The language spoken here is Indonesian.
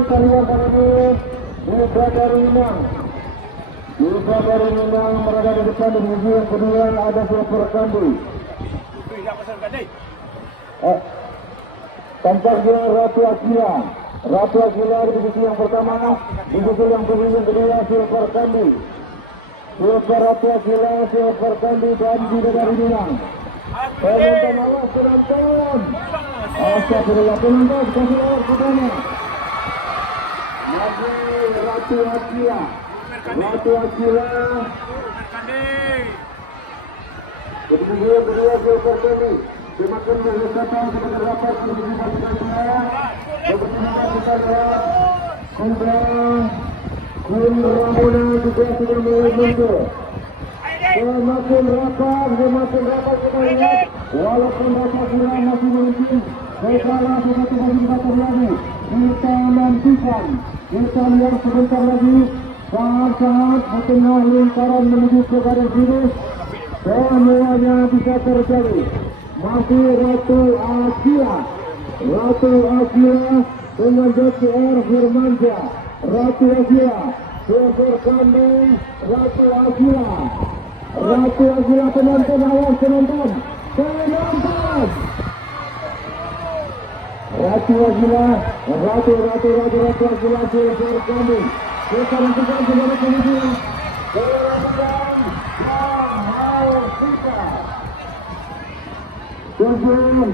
kita lihat kali ini Musa dari Minang. Musa dari Minang berada di depan. Di sisi yang kedua ada Silver Kandi. Tampaknya Ratu Akila. Ratu Akila di sisi yang pertama. Di sisi yang kedua Silver Kandi. Silver Ratu Akila, Silver Kandi dan Dina dari Minang. Penonton awas, penonton. Astagfirullah, penonton kasih awas kudanya. Maju Ratu Akila. Ratu Akila. Begitu yang kedua Silver Kandi. Semakin berwisata kita dapat lebih banyak saya. Bersama saya Kun Ramona juga sudah mulai muncul. Semakin rapat kita lihat. Walaupun dapat kurang masih mungkin segala sesuatu masih bisa terjadi. Kita nantikan. Kita lihat sebentar lagi. Saat-saat di tengah lingkaran menuju ke garis finish, semuanya bisa terjadi. Masih Ratu Akila. Ratu Akila dengan JCR Firmansyah. Ratu Akila. Silver Kandi. Ratu Akila. Ratu Akila, penonton awas, penonton. Penonton. Ratu Akila. Ratu Akila. Silver Kandi. Kita nantikan sebagai pemimpin. Tujuh